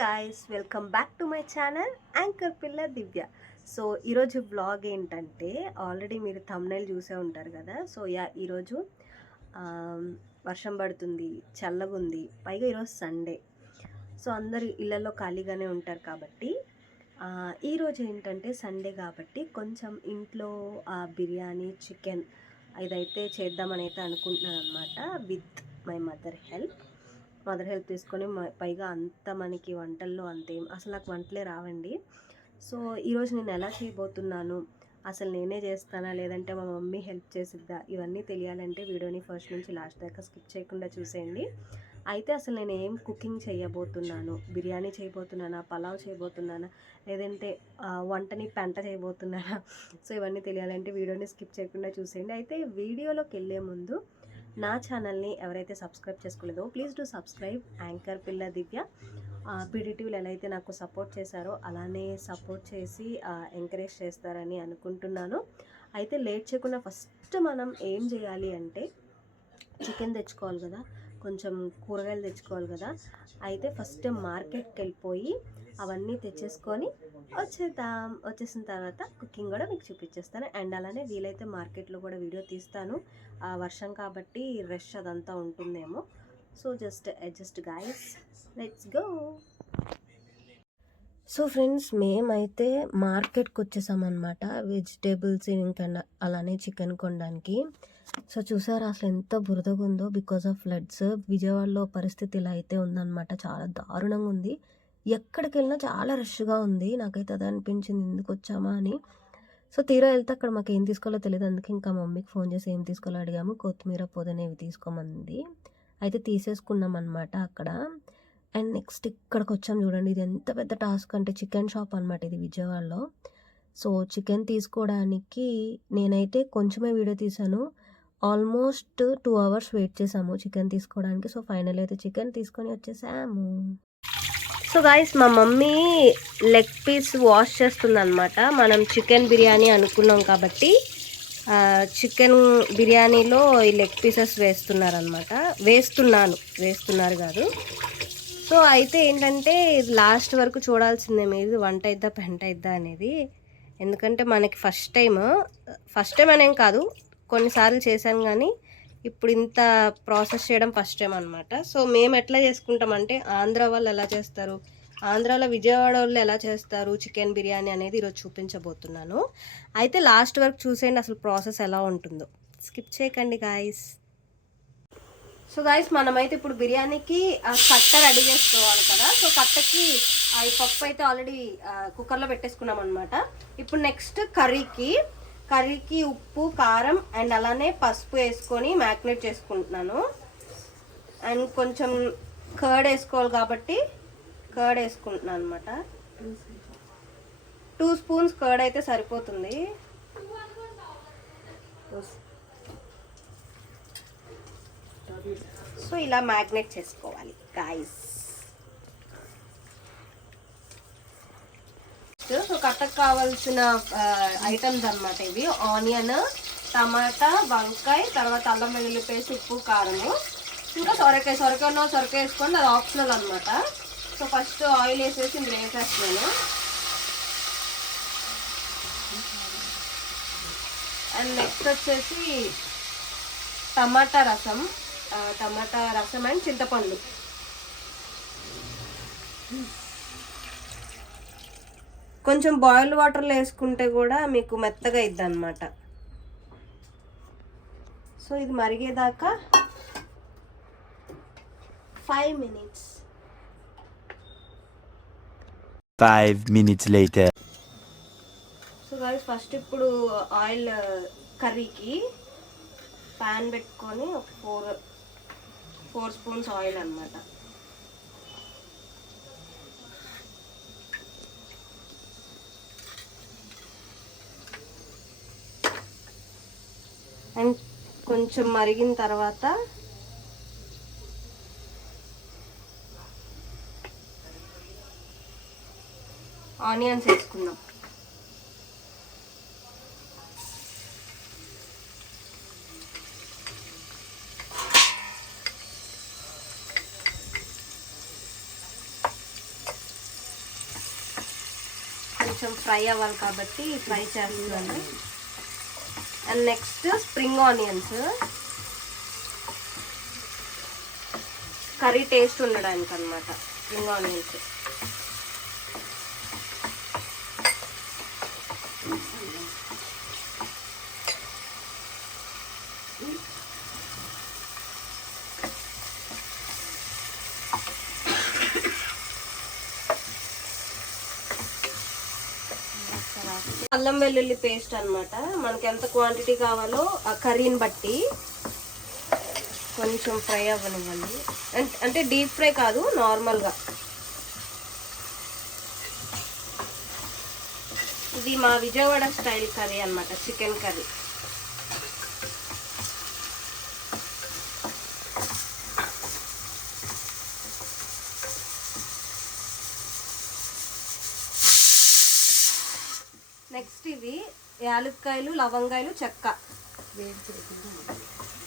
Guys, welcome back to my channel anchor పిల్ల దివ్య. So ఈరోజు blog ఏంటంటే, ఆల్రెడీ మీరు థంబ్నైల్ చూసే ఉంటారు కదా. సో ఈరోజు వర్షం పడుతుంది, చల్లగా ఉంది, పైగా ఈరోజు సండే. సో అందరు ఇళ్ళల్లో ఖాళీగానే ఉంటారు కాబట్టి ఈరోజు ఏంటంటే సండే కాబట్టి కొంచెం ఇంట్లో బిర్యానీ చికెన్ ఇదైతే చేద్దామని అయితే అనుకుంటున్నాను అనమాట, విత్ మై మదర్ హెల్ప్ తీసుకొని. పైగా అంత మనకి వంటల్లో అంతేం అసలు నాకు వంటలే రావండి. సో ఈరోజు నేను ఎలా చేయబోతున్నాను, అసలు నేనే చేస్తానా లేదంటే మా మమ్మీ హెల్ప్ చేసిద్దా, ఇవన్నీ తెలియాలంటే వీడియోని ఫస్ట్ నుంచి లాస్ట్ దాకా స్కిప్ చేయకుండా చూసేయండి. అయితే అసలు నేను ఏం కుకింగ్ చేయబోతున్నాను, బిర్యానీ చేయబోతున్నానా, పలావ్ చేయబోతున్నానా, లేదంటే వంటని పెంట చేయబోతున్నానా, సో ఇవన్నీ తెలియాలంటే వీడియోని స్కిప్ చేయకుండా చూసేయండి. అయితే వీడియోలోకి వెళ్ళే ముందు నా ఛానల్ని ఎవరైతే సబ్స్క్రైబ్ చేసుకోలేదో ప్లీజ్ డూ సబ్స్క్రైబ్ యాంకర్ పిల్ల దివ్య. పీడిటీవీలు ఎలా అయితే నాకు సపోర్ట్ చేశారో అలానే సపోర్ట్ చేసి ఎంకరేజ్ చేస్తారని అనుకుంటున్నాను. అయితే లేట్ చేయకుండా ఫస్ట్ మనం ఏం చేయాలి అంటే, చికెన్ తెచ్చుకోవాలి కదా, కొంచెం కూరగాయలు తెచ్చుకోవాలి కదా. అయితే ఫస్ట్ మార్కెట్కి వెళ్ళిపోయి అవన్నీ తెచ్చేసుకొని వచ్చేసిన తర్వాత కుకింగ్ కూడా మీకు చూపించేస్తాను. అండ్ అలానే వీలైతే మార్కెట్లో కూడా వీడియో తీస్తాను. వర్షం కాబట్టి రష్ అదంతా ఉంటుందేమో. So just adjust guys, let's go. So friends, మేమైతే మార్కెట్కి వచ్చేసామన్నమాట, వెజిటేబుల్స్ ఇంకా అలానే చికెన్ కొనడానికి. సో చూసారా అసలు ఎంత బురదగా ఉందో, బికాస్ ఆఫ్ ఫ్లడ్స్. విజయవాడలో పరిస్థితి ఇలా అయితే ఉందన్నమాట, చాలా దారుణంగా ఉంది. ఎక్కడికి వెళ్ళినా చాలా రష్గా ఉంది. నాకైతే అదే అనిపించింది, ఎందుకు వచ్చామా అని. సో తీరా వెళ్తే అక్కడ మాకు ఏం తీసుకోవాలో తెలియదు, అందుకే ఇంకా మమ్మీకి ఫోన్ చేసి ఏం తీసుకోవాలో అడిగాము. కొత్తిమీర పుదీనా ఇవి తీసుకోమంది, అయితే తీసేసుకున్నాం అనమాట అక్కడ. అండ్ నెక్స్ట్ ఇక్కడికి వచ్చాం, చూడండి ఇది ఎంత పెద్ద టాస్క్ అంటే, చికెన్ షాప్ అనమాట ఇది విజయవాడలో. సో చికెన్ తీసుకోవడానికి నేనైతే కొంచెమే వీడియో తీసాను, ఆల్మోస్ట్ 2 hours వెయిట్ చేసాము చికెన్ తీసుకోవడానికి. సో ఫైనల్ అయితే చికెన్ తీసుకొని వచ్చేసాము. సో గాయస్, మా మమ్మీ లెగ్ పీస్ వాష్ చేస్తుంది అనమాట. మనం చికెన్ బిర్యానీ అనుకున్నాం కాబట్టి చికెన్ బిర్యానీలో ఈ లెగ్ పీసెస్ వేస్తున్నారు కాదు. సో అయితే ఏంటంటే లాస్ట్ వరకు చూడాల్సిందే మీరు, వంట అయిద్దా పెంట అయిద్దా అనేది. ఎందుకంటే మనకి ఫస్ట్ టైం అనేం కాదు, కొన్నిసార్లు చేశాను కానీ ఇప్పుడు ఇంత ప్రాసెస్ చేయడం ఫస్ట్ టైం అనమాట. సో మేము ఎట్లా చేసుకుంటామంటే, ఆంధ్ర వాళ్ళు ఎలా చేస్తారు, ఆంధ్రాలో విజయవాడ వాళ్ళు ఎలా చేస్తారు చికెన్ బిర్యానీ అనేది ఈరోజు చూపించబోతున్నాను. అయితే లాస్ట్ వరకు చూసేయండి అసలు ప్రాసెస్ ఎలా ఉంటుందో, స్కిప్ చేయకండి గాయస్. సో గాయస్, మనమైతే ఇప్పుడు బిర్యానీకి కట్ట రెడీ చేసుకోవాలి కదా. సో కట్టకి ఈ పప్పు అయితే ఆల్రెడీ కుక్కర్లో పెట్టేసుకున్నాం అనమాట. ఇప్పుడు నెక్స్ట్ కర్రీకి ఉప్పు కారం అండ్ అలానే పసుపు వేసుకొని మ్యారినేట్ చేసుకుంటున్నాను. అండ్ కొంచెం కర్డ్ వేసుకోవాలి కాబట్టి కర్డ్ వేసుకుంటున్నాను అనమాట. 2 spoons కర్డ్ అయితే సరిపోతుంది. సో ఇలా మ్యారినేట్ చేసుకోవాలి గాయస్. సో కట్టకు కావాల్సిన ఐటమ్స్ అన్నమాట ఇవి: ఆనియన్, టమాటా, వంకాయ, తర్వాత అల్లం వెల్లుల్లి పేస్ట్, ఉప్పు కారము, ఇంకా సొరకాయ వేసుకోండి, అది ఆప్షనల్ అనమాట. సో ఫస్ట్ ఆయిల్ వేసేసి ఇందులో వేసేస్తున్నాను. అండ్ నెక్స్ట్ వచ్చేసి టమాటా రసం అండ్ చింతపండు. కొంచెం బాయిల్డ్ వాటర్లో వేసుకుంటే కూడా మీకు మెత్తగా ఇద్ది అనమాట. సో ఇది మరిగేదాకా 5 minutes later. So guys, first ఇప్పుడు ఆయిల్ కర్రీకి ప్యాన్ పెట్టుకొని ఒక 4 spoons ఆయిల్ అన్నమాట. అండ్ కొంచెం మరిగిన తర్వాత ఆనియన్స్ వేసుకుందాం. కొంచెం ఫ్రై అవ్వాలి కాబట్టి ఫ్రై చేస్తున్నాను. And next spring onions, curry taste ఉండడానికి అన్నమాట. స్ప్రింగ్ ఆనియన్స్ అల్లం వెల్లుల్లి పేస్ట్ అన్నమాట. మనకి ఎంత క్వాంటిటీ కావాలో ఆ కర్రీని బట్టి కొంచెం ఫ్రై అవ్వనివ్వండి. అంటే డీప్ ఫ్రై కాదు, నార్మల్గా. ఇది మా విజయవాడ స్టైల్ కర్రీ అన్నమాట, చికెన్ కర్రీ. నెక్స్ట్ ఇది యాలక్కాయలు, లవంగాయలు, చెక్క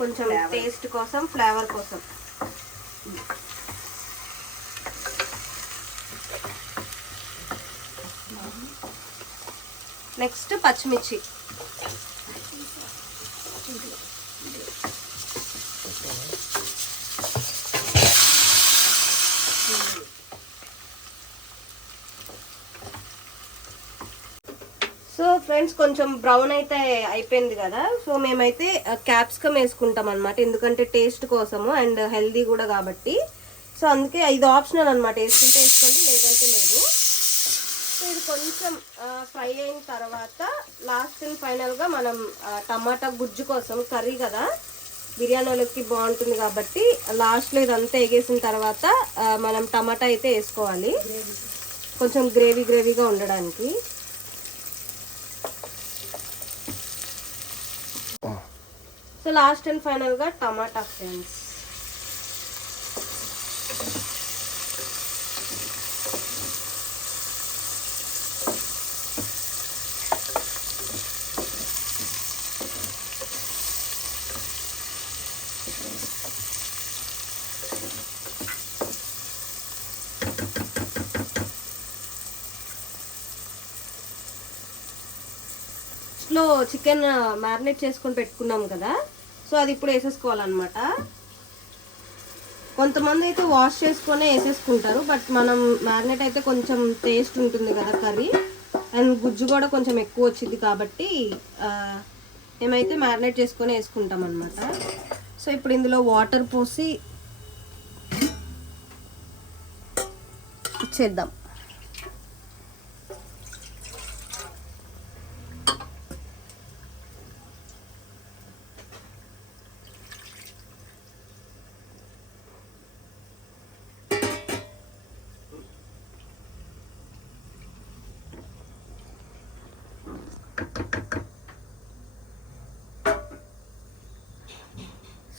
కొంచెం టేస్ట్ కోసం, ఫ్లేవర్ కోసం. నెక్స్ట్ పచ్చిమిర్చి. సో ఫ్రెండ్స్, కొంచెం బ్రౌన్ అయితే అయిపోయింది కదా. సో మేమైతే క్యాప్సికమ్ వేసుకుంటాం అనమాట, ఎందుకంటే టేస్ట్ కోసము అండ్ హెల్దీ కూడా కాబట్టి. సో అందుకే ఇది ఆప్షనల్ అనమాట, వేసుకుంటే వేసుకోండి, లేదంటే లేదు. సో ఇది కొంచెం ఫ్రై అయిన తర్వాత లాస్ట్ అండ్ ఫైనల్గా మనం టమాటా గుజ్జు కోసం, కర్రీ కదా బిర్యానీలోకి బాగుంటుంది కాబట్టి లాస్ట్లో ఇదంతా ఎగేసిన తర్వాత మనం టమాటా అయితే వేసుకోవాలి, కొంచెం గ్రేవీగా ఉండడానికి. సో లాస్ట్ అండ్ ఫైనల్గా టమాటా ఫ్రెండ్స్. లో చికెన్ మ్యారినేట్ చేసుకొని పెట్టుకున్నాం కదా, సో అది ఇప్పుడు వేసేసుకోవాలన్నమాట. కొంతమంది అయితే వాష్ చేసుకొని వేసేసుకుంటారు, బట్ మనం మ్యారినేట్ అయితే కొంచెం టేస్ట్ ఉంటుంది కదా కర్రీ, అండ్ గుజ్జు కూడా కొంచెం ఎక్కువ వచ్చింది కాబట్టి మేమైతే మ్యారినేట్ చేసుకొని వేసుకుంటాం అన్నమాట. సో ఇప్పుడు ఇందులో వాటర్ పోసి ఇచ్చేద్దాం.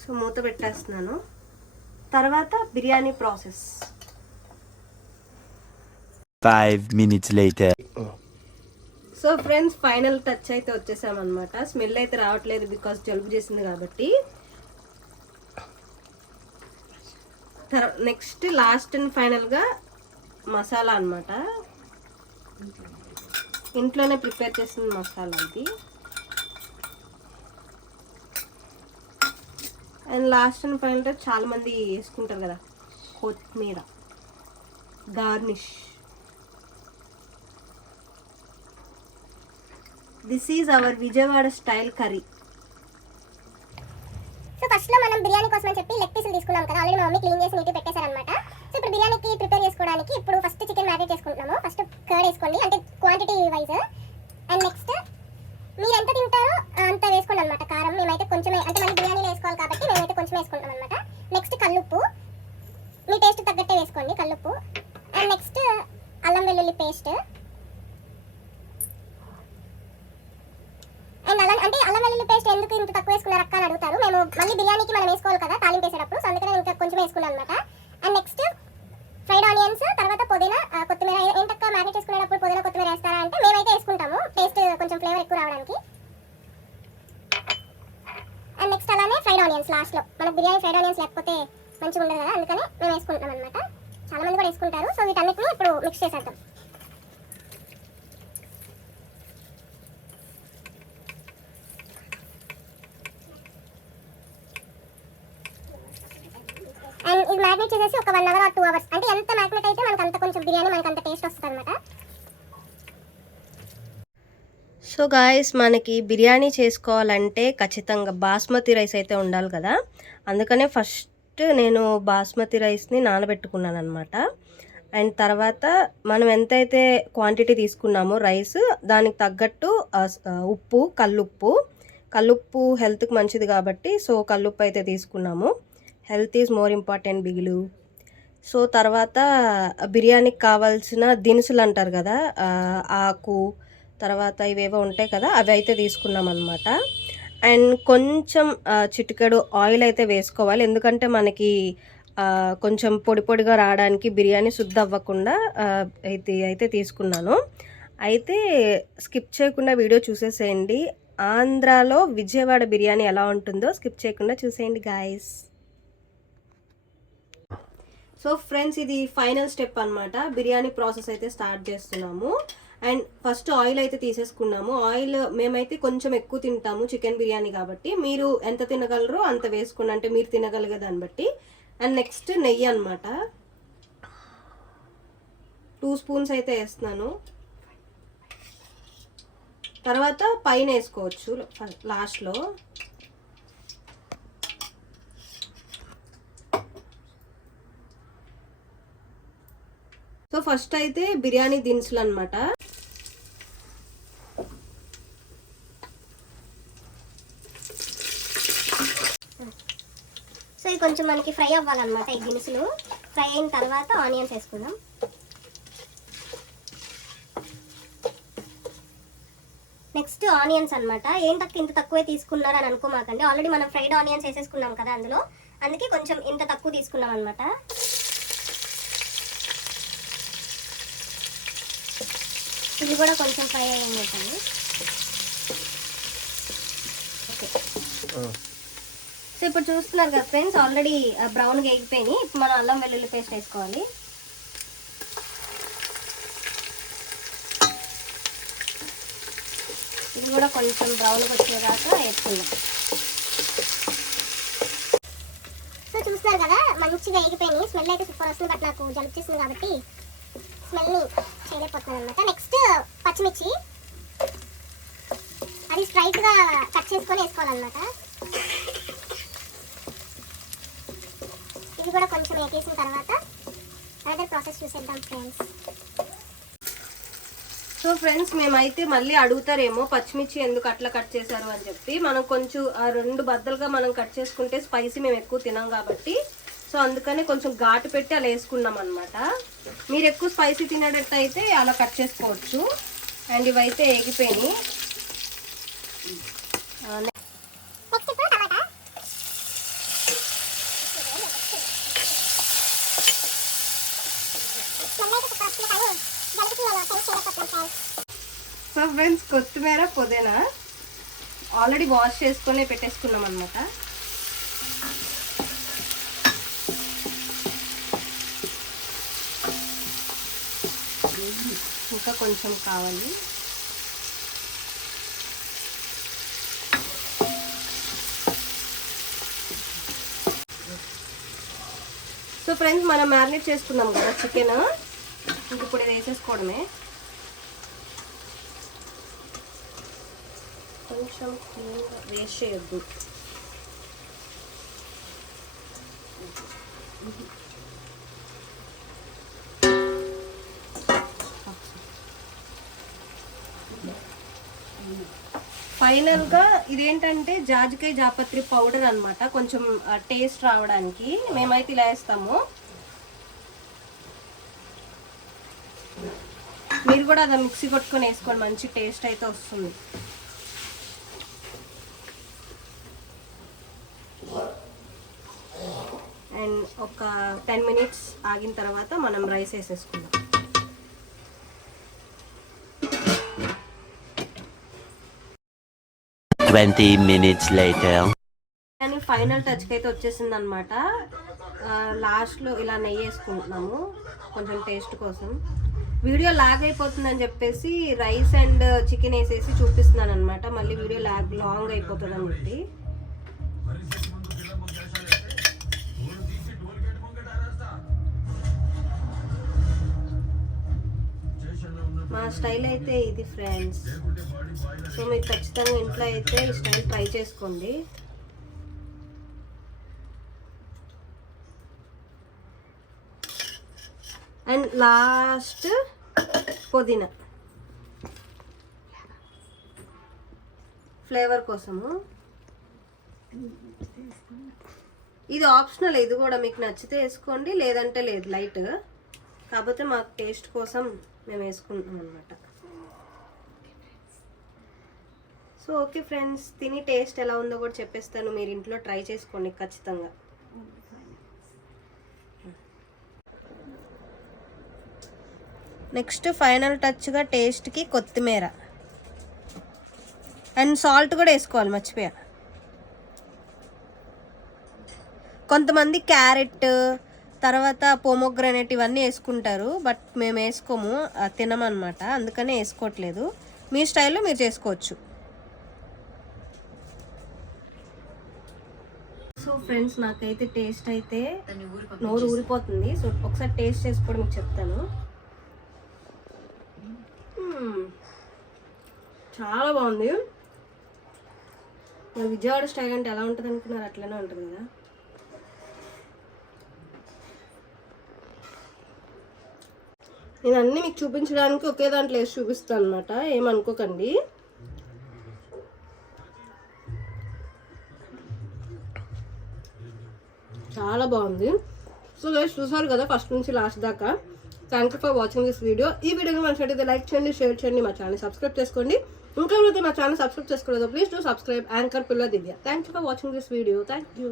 సో మూత పెట్టేస్తున్నాను. తర్వాత biryani process. 5 minutes later. So friends, final touch అయితే వచ్చేసామన్నమాట. స్మెల్ అయితే రావట్లేదు బికాస్ జలుబు చేసింది కాబట్టి. నెక్స్ట్ లాస్ట్ అండ్ ఫైనల్గా మసాలా అన్నమాట, ఇంట్లోనే ప్రిపేర్ చేసిన మసాలా ఇది. అండ్ లాస్ట్ అండ్ ఫైనల్గా చాలామంది వేసుకుంటారు కదా కొత్తిమీర garnish. This is our Vijayawada style curry. So first లో మనం బిర్యానీ కోసం అని చెప్పి లెగ్ పీసులు తీసుకున్నాం కదా, ఆల్రెడీ మా మమ్మీ క్లీన్ చేసి నీట్గా పెట్టేశారనమాట. సో ఇప్పుడు బిర్యానీకి ప్రిపేర్ చేసుకోవడానికి ఇప్పుడు ఫస్ట్ చికెన్ మ్యారినేట్ చేసుకుంటున్నాము. ఫస్ట్ కర్డ్ వేసుకోండి, అంటే క్వాంటిటీ వైజ్. అండ్ నెక్స్ట్ మీరు ఎంత తింటారో అంత వేసుకోండి అనమాట కారం. మేమైతే కొంచెమే, అంటే మనం బిర్యానీలో వేసుకోవాలి కాబట్టి మేమైతే కొంచెం వేసుకుంటాం అనమాట. నెక్స్ట్ కల్లుప్పు, మీ టేస్ట్ తగ్గట్టే వేసుకోండి కల్లుప్పు. అండ్ నెక్స్ట్ అల్లం వెల్లుల్లి పేస్ట్. అండ్ అంటే అల్లం వెల్లుల్లి పేస్ట్ ఎందుకు ఇంత తక్కువ వేసుకున్నారు అక్క అని అడుగుతారు. మేము మళ్ళీ బిర్యానీకి మనం వేసుకోవాలి కదా తాలింపు వేసేటప్పుడు, సో అందుకనే ఇంకా కొంచెం వేసుకున్నాం అనమాట. అండ్ నెక్స్ట్ ఫ్రైడ్ ఆనియన్స్, తర్వాత పుదీనా, కొత్తిమీర. ఏంటక్క మ్యారినేట్ చేసుకునేటప్పుడు పుదీనా కొత్తిమీర వేస్తారా అంటే మేమైతే వేసుకుంటాము, టేస్ట్ కొంచెం ఫ్లేవర్ ఎక్కువ రావడానికి. అండ్ నెక్స్ట్ అలానే ఫ్రైడ్ ఆనియన్స్ లాస్ట్లో. మన బిర్యానీ ఫ్రైడ్ ఆనియన్స్ లేకపోతే మంచిగా ఉండదు కదా, అందుకని మేము వేసుకుంటాం అనమాట. చాలా మంది కూడా వేసుకుంటారు. సో వీటన్నిటిని ఇప్పుడు మిక్స్ చేసేద్దాం. 1 hour or 2 hours, అంటే ఎంత మ్యాగ్నెట్ అయితే మనకు అంత కొంచెం బిర్యానీ మనకు అంత టేస్ట్ వస్తుంది అనమాట. సో గాయస్, మనకి బిర్యానీ చేసుకోవాలంటే ఖచ్చితంగా బాస్మతి రైస్ అయితే ఉండాలి కదా. అందుకనే ఫస్ట్ నేను బాస్మతి రైస్ని నానబెట్టుకున్నాను అనమాట. అండ్ తర్వాత మనం ఎంతైతే క్వాంటిటీ తీసుకున్నామో రైస్, దానికి తగ్గట్టు ఉప్పు, కల్లుప్పు హెల్త్కి మంచిది కాబట్టి సో కల్లుప్పు అయితే తీసుకున్నాము. హెల్త్ ఈజ్ మోర్ ఇంపార్టెంట్ బిగులు. సో తర్వాత బిర్యానీకి కావాల్సిన దినుసులు అంటారు కదా, ఆకు, తర్వాత ఇవేవో ఉంటాయి కదా, అవి అయితే తీసుకున్నాం అనమాట. అండ్ కొంచెం చిటికెడు ఆయిల్ అయితే వేసుకోవాలి, ఎందుకంటే మనకి కొంచెం పొడి పొడిగా రావడానికి బిర్యానీ శుద్ధ అవ్వకుండా అయితే తీసుకున్నాను. అయితే స్కిప్ చేయకుండా వీడియో చూసేసేయండి. ఆంధ్రాలో విజయవాడ బిర్యానీ ఎలా ఉంటుందో స్కిప్ చేయకుండా చూసేయండి గాయస్. సో ఫ్రెండ్స్, ఇది ఫైనల్ స్టెప్ అనమాట. బిర్యానీ ప్రాసెస్ అయితే స్టార్ట్ చేస్తున్నాము. అండ్ ఫస్ట్ ఆయిల్ అయితే తీసేసుకున్నాము. ఆయిల్ మేమైతే కొంచెం ఎక్కువ తింటాము చికెన్ బిర్యానీ కాబట్టి, మీరు ఎంత తినగలరో అంత వేసుకుని, అంటే మీరు తినగలిగే దాన్ని బట్టి. అండ్ నెక్స్ట్ నెయ్యి అనమాట, 2 స్పూన్స్ అయితే వేస్తున్నాను. తర్వాత పైన వేసుకోవచ్చు లాస్ట్లో. సో ఫస్ట్ అయితే బిర్యానీ దినుసులు అనమాట. సో ఇది కొంచెం మనకి ఫ్రై అవ్వాలన్నమాట. ఈ దినుసులు ఫ్రై అయిన తర్వాత ఆనియన్స్ వేసుకుందాం. నెక్స్ట్ ఆనియన్స్ అనమాట. ఏంటక్క ఇంత తక్కువే తీసుకున్నారు అని అనుకోమాకండి, ఆల్రెడీ మనం ఫ్రైడ్ ఆనియన్స్ వేసేసుకున్నాం కదా అందులో, అందుకే కొంచెం ఇంత తక్కువ తీసుకున్నాం అనమాట. ఇది కూడా కొంచెం ఫ్రై అయ్యింది. ఓకే, సో ఇప్పుడు చూస్తున్నారు కదా ఫ్రెండ్స్, ఆల్రెడీ బ్రౌన్గా ఎగిపోయినాయి. ఇప్పుడు మనం అల్లం వెల్లుల్లి పేస్ట్ వేసుకోవాలి. ఇది కూడా కొంచెం బ్రౌన్గా వచ్చేదాకా వేసుకుందాం. సో చూస్తున్నారు కదా, మంచిగా ఎగిపోయినాయి. స్మెల్ అయితే సూపర్ వస్తుంది, బట్ నాకు జలుబు చేస్తుంది కాబట్టి స్మెల్ని చేయలేకపోతున్నాను అనమాట. నెక్స్ట్ పచ్చిమిర్చి, అది స్ట్రైట్గా కట్ చేసుకొని వేసుకోవాలన్నమాట. ఇది కూడా కొంచెం వేసేసిన తర్వాత అదర్ ప్రాసెస్ చూసేద్దాం ఫ్రెండ్స్. సో ఫ్రెండ్స్, మేమైతే మళ్ళీ అడుగుతారేమో పచ్చిమిర్చి ఎందుకు అట్లా కట్ చేశారు అని చెప్పి. మనం కొంచెం 2 బద్దలుగా మనం కట్ చేసుకుంటే స్పైసీ మేము ఎక్కువ తినాం కాబట్టి, సో అందుకని కొంచెం ఘాటు పెట్టి అలా వేసుకున్నాం అనమాట. మీరు ఎక్కువ స్పైసీ తినేటట్టు అయితే అలా కట్ చేసుకోవచ్చు. అండ్ ఇవైతే ఎగిపోయినాయి. సో ఫ్రెండ్స్, కొత్తిమీర, పుదీనా ఆల్రెడీ వాష్ చేసుకొని పెట్టేసుకున్నాం అనమాట. ఇంకా కొంచెం కావాలి. సో ఫ్రెండ్స్, మనం మ్యారినేట్ చేసుకున్నాం కదా చికెన్, ఇంక ఇప్పుడు ఇది వేసేసుకోవడమే. కొంచెం వేస్ట్ చేయొద్దు. ఫైనల్గా ఇదేంటంటే జాజికాయ జాపత్రి పౌడర్ అనమాట, కొంచెం టేస్ట్ రావడానికి మేమైతే ఇలా వేస్తాము. మీరు కూడా అది మిక్సీ కొట్టుకొని వేసుకోండి, మంచి టేస్ట్ అయితే వస్తుంది. అండ్ ఒక 10 minutes ఆగిన తర్వాత మనం రైస్ వేసేసుకుందాం. కానీ ఫైనల్ టచ్కి అయితే వచ్చేసింది అనమాట. లాస్ట్లో ఇలా నెయ్యి వేసుకుంటున్నాము కొంచెం టేస్ట్ కోసం. వీడియో లాగ్ అయిపోతుందని చెప్పేసి రైస్ అండ్ చికెన్ వేసేసి చూపిస్తున్నాను అనమాట. మళ్ళీ వీడియో లాంగ్ అయిపోతుంది అని చెప్పి. మా స్టైల్ అయితే ఇది ఫ్రెండ్స్. సో మీరు ఖచ్చితంగా ఇంట్లో అయితే ఈ స్టైల్ ట్రై చేసుకోండి. అండ్ లాస్ట్ పుదీనా ఫ్లేవర్ కోసము. ఇది ఆప్షనల్, ఇది కూడా మీకు నచ్చితే వేసుకోండి, లేదంటే లేదు, లైట్. కాకపోతే మాకు టేస్ట్ కోసం మేము వేసుకుంటున్నాం అనమాట. సో ఓకే ఫ్రెండ్స్, తిని టేస్ట్ ఎలా ఉందో కూడా చెప్పేస్తాను, మీరు ఇంట్లో ట్రై చేసుకోండి ఖచ్చితంగా. నెక్స్ట్ ఫైనల్ టచ్గా టేస్ట్కి కొత్తిమీర అండ్ సాల్ట్ కూడా వేసుకోవాలి, మర్చిపోయా. కొంతమంది క్యారెట్ తర్వాత పోమోగ్రానేట్ ఇవన్నీ వేసుకుంటారు, బట్ మేము వేసుకోము, తినమన్నమాట, అందుకనే వేసుకోవట్లేదు. మీ స్టైల్లో మీరు చేసుకోవచ్చు. సో ఫ్రెండ్స్, నాకైతే టేస్ట్ అయితే నోరు ఊరిపోతుంది. సో ఒకసారి టేస్ట్ చేసి కూడా మీకు చెప్తాను. చాలా బాగుంది. విజయవాడ స్టైల్ అంటే ఎలా ఉంటుంది అనుకున్నారు, అట్లనే ఉంటుంది కదా. నేను అన్నీ మీకు చూపించడానికి ఒకే దాంట్లో వేసి చూపిస్తాను అనమాట, ఏమనుకోకండి. చాలా బాగుంది. సో గైస్, చూసారు కదా ఫస్ట్ నుంచి లాస్ట్ దాకా. Thank you for watching this video. ఈ వీడియోకి మంచిగా లైక్ చేయండి, షేర్ చేయండి, మా ఛానల్ సబ్స్క్రైబ్ చేసుకోండి. ఇంకా ఎవరైతే మా ఛానల్ సబ్స్క్రైబ్ చేసుకోలేదో ప్లీజ్ డూ సబ్స్క్రైబ్ యాంకర్ పిల్ల Divya. Thank you for watching this video. Thank you.